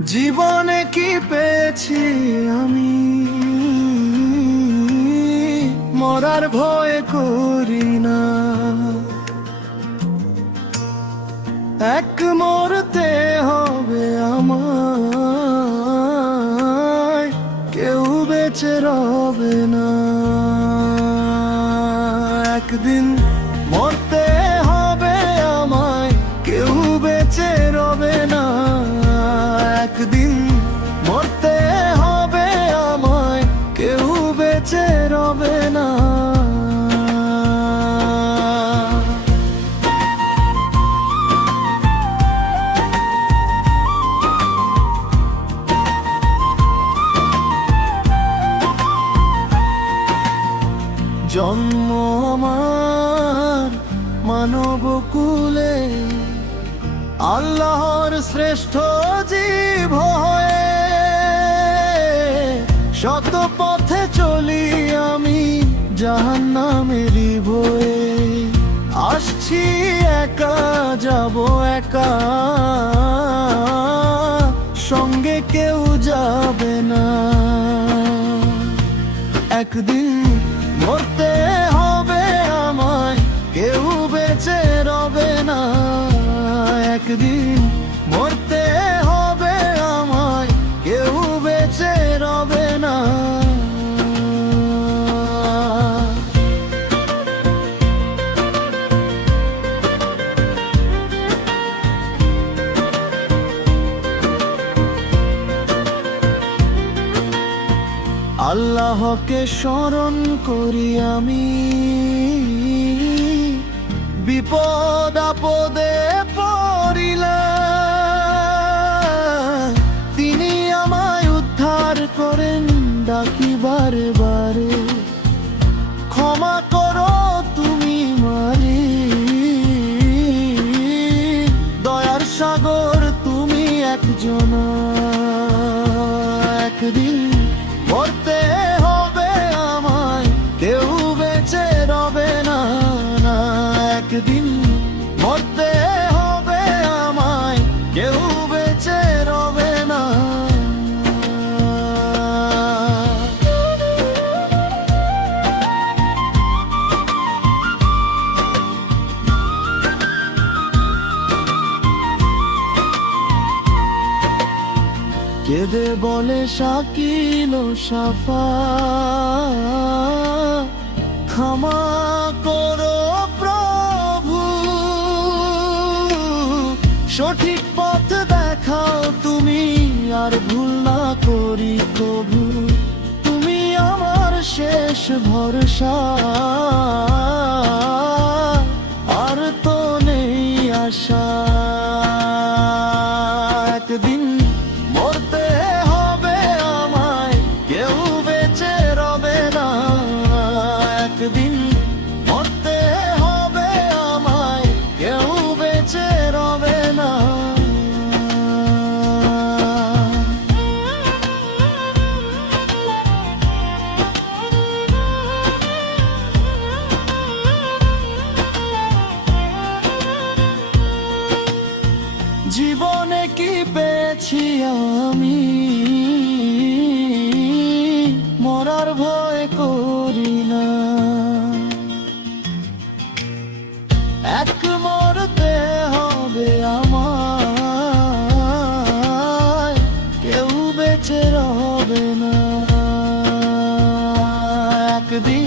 জীবনে কি পেয়েছি আমি, মরার ভয় করি না। এক মরতে হবে আমায়, কেউ বেঁচে রবে না। একদিন মরতে হবে আমায়, কেউ বেঁচে রবে না। একদিন মরতে হবে আমায়, কেউ বেঁচে রবে না। জন্ম আমার মানব কুলে, আল্লাহর শ্রেষ্ঠ জীব হয়ে। শত পথে চলি আমি জাহান্নামেরই ভয়ে। আসছি একা, যাব একা, সঙ্গে কেউ যাবে না। একদিন মরতে হবে আমায়, কেউ বেঁচে রবে না। একদিন মরতে হবে আমায়, কেউ বেঁচে রবে না। আল্লাহকে স্মরণ করি আমি, বিপদ আপদে পড়িলে তিনি আমায় উদ্ধার করেন। ডাকি বারে বারে, ক্ষমা করো তুমি মারি। দয়ার সাগর তুমি একজনা। একদিন মরতে হবে আমায়, কেউ বেঁচে রবে না। একদিন মরতে হবে আমায়, কেউ বেঁচে রবে না। কেঁদে বলে শাকিল ও সাফা, ক্ষমা করো প্রভু। সঠিক পথ দেখাও তুমি, আর ভুল না করি কভু। তুমি আমার শেষ ভরসা, আর তো নেই আশা। একদিন মরতে হবে আমায়, কেউ বেঁচে রবে না। একদিন মরতে হবে আমায়, কেউ বেঁচে রবে না। জীবনে কি পেয়েছি আমি, মরার ভয় করি না। এক মরতে হবে আমায়, কেউ বেঁচে রবে না। একদিন